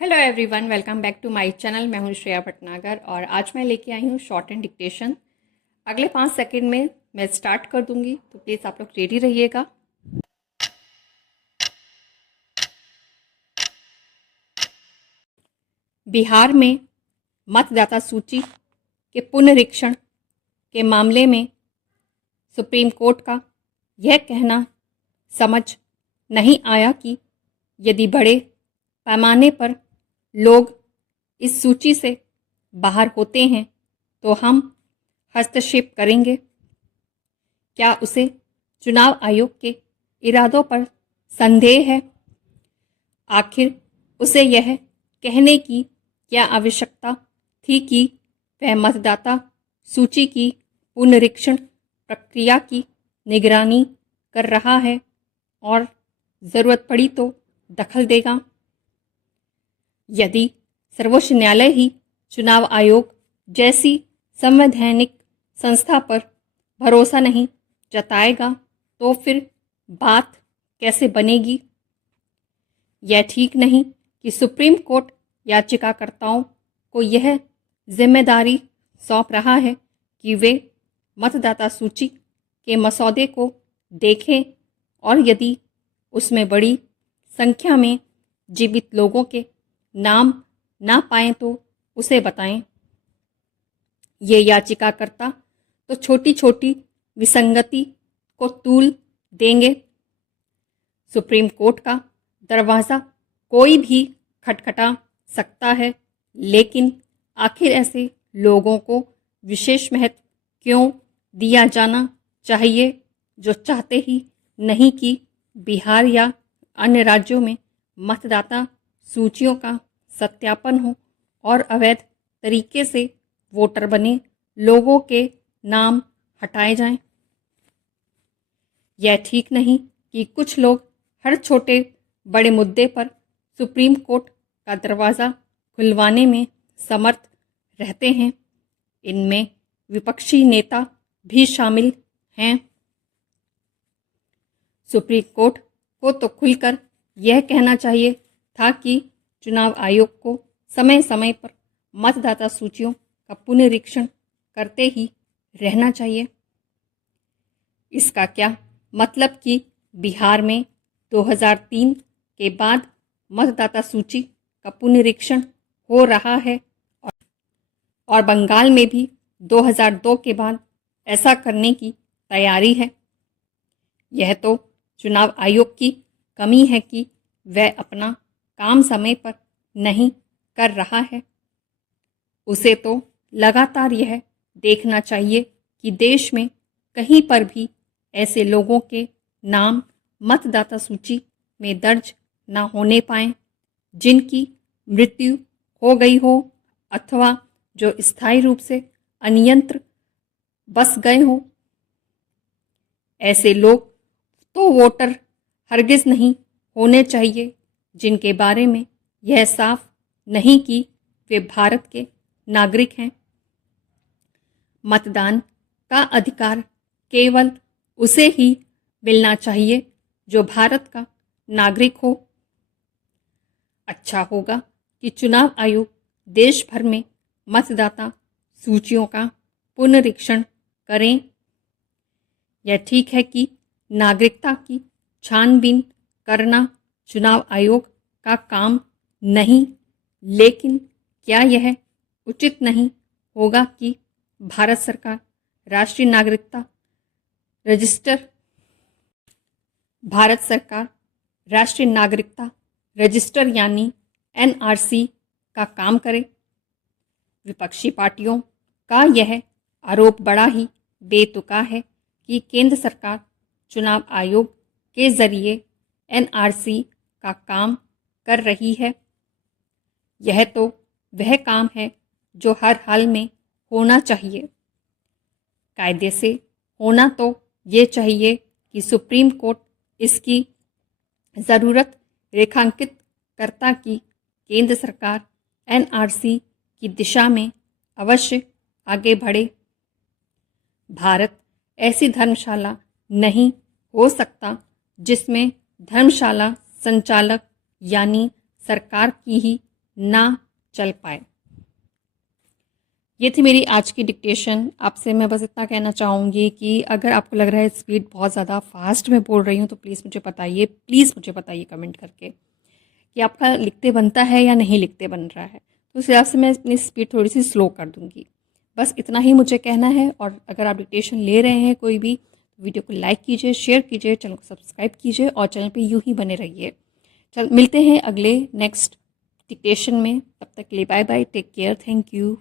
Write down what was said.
Hello everyone, welcome back to my channel. मैं हूं श्रेया भटनागर और आज मैं लेके आई हूं शॉर्ट एंड डिक्टेशन। अगले 5 सेकंड में मैं स्टार्ट कर दूंगी, तो प्लीज़ आप लोग रेडी रहिएगा। बिहार में मतदाता सूची के पुनरीक्षण के मामले में सुप्रीम कोर्ट का यह कहना समझ नहीं आया कि यदि बड़े पैमाने पर लोग इस सूची से बाहर होते हैं तो हम हस्तक्षेप करेंगे। क्या उसे चुनाव आयोग के इरादों पर संदेह है? आखिर उसे यह कहने की क्या आवश्यकता थी कि वह मतदाता सूची की पुनरीक्षण प्रक्रिया की निगरानी कर रहा है और ज़रूरत पड़ी तो दखल देगा? यदि सर्वोच्च न्यायालय ही चुनाव आयोग जैसी संवैधानिक संस्था पर भरोसा नहीं जताएगा तो फिर बात कैसे बनेगी? यह ठीक नहीं कि सुप्रीम कोर्ट याचिकाकर्ताओं को यह जिम्मेदारी सौंप रहा है कि वे मतदाता सूची के मसौदे को देखें और यदि उसमें बड़ी संख्या में जीवित लोगों के नाम ना पाएं तो उसे बताएं। ये याचिकाकर्ता तो छोटी छोटी विसंगति को तूल देंगे। सुप्रीम कोर्ट का दरवाज़ा कोई भी खटखटा सकता है, लेकिन आखिर ऐसे लोगों को विशेष महत्व क्यों दिया जाना चाहिए जो चाहते ही नहीं कि बिहार या अन्य राज्यों में मतदाता सूचियों का सत्यापन हो और अवैध तरीके से वोटर बने लोगों के नाम हटाए जाएं? यह ठीक नहीं कि कुछ लोग हर छोटे बड़े मुद्दे पर सुप्रीम कोर्ट का दरवाज़ा खुलवाने में समर्थ रहते हैं। इनमें विपक्षी नेता भी शामिल हैं। सुप्रीम कोर्ट को तो खुलकर यह कहना चाहिए था कि चुनाव आयोग को समय समय पर मतदाता सूचियों का पुनरीक्षण करते ही रहना चाहिए। इसका क्या मतलब कि बिहार में 2003 के बाद मतदाता सूची का पुनरीक्षण हो रहा है और बंगाल में भी 2002 के बाद ऐसा करने की तैयारी है? यह तो चुनाव आयोग की कमी है कि वह अपना काम समय पर नहीं कर रहा है। उसे तो लगातार यह देखना चाहिए कि देश में कहीं पर भी ऐसे लोगों के नाम मतदाता सूची में दर्ज ना होने पाएं जिनकी मृत्यु हो गई हो अथवा जो स्थायी रूप से अनियंत्र बस गए हों। ऐसे लोग तो वोटर हरगिज नहीं होने चाहिए जिनके बारे में यह साफ नहीं कि वे भारत के नागरिक हैं। मतदान का अधिकार केवल उसे ही मिलना चाहिए जो भारत का नागरिक हो। अच्छा होगा कि चुनाव आयोग देश भर में मतदाता सूचियों का पुनरीक्षण करें। यह ठीक है कि नागरिकता की छानबीन करना चुनाव आयोग का काम नहीं, लेकिन क्या यह उचित नहीं होगा कि भारत सरकार राष्ट्रीय नागरिकता रजिस्टर यानी एनआरसी का काम करे? विपक्षी पार्टियों का यह आरोप बड़ा ही बेतुका है कि केंद्र सरकार चुनाव आयोग के जरिए एनआरसी का काम कर रही है। यह तो वह काम है जो हर हाल में होना चाहिए। कायदे से होना तो ये चाहिए कि सुप्रीम कोर्ट इसकी ज़रूरत रेखांकित करता कि केंद्र सरकार एनआरसी की दिशा में अवश्य आगे बढ़े। भारत ऐसी धर्मशाला नहीं हो सकता जिसमें धर्मशाला संचालक यानी सरकार की ही ना चल पाए। ये थी मेरी आज की डिक्टेशन। आपसे मैं बस इतना कहना चाहूँगी कि अगर आपको लग रहा है स्पीड बहुत ज़्यादा फास्ट में बोल रही हूँ तो प्लीज़ मुझे बताइए, प्लीज़ मुझे बताइए कमेंट करके कि आपका लिखते बनता है या नहीं लिखते बन रहा है। तो उस हिसाब से मैं अपनी स्पीड थोड़ी सी स्लो कर दूँगी। बस इतना ही मुझे कहना है। और अगर आप डिक्टेशन ले रहे हैं कोई भी, वीडियो को लाइक कीजिए, शेयर कीजिए, चैनल को सब्सक्राइब कीजिए और चैनल पे यूं ही बने रहिए। चल मिलते हैं अगले नेक्स्ट डिक्टेशन में। तब तक के लिए bye bye, take care, thank you.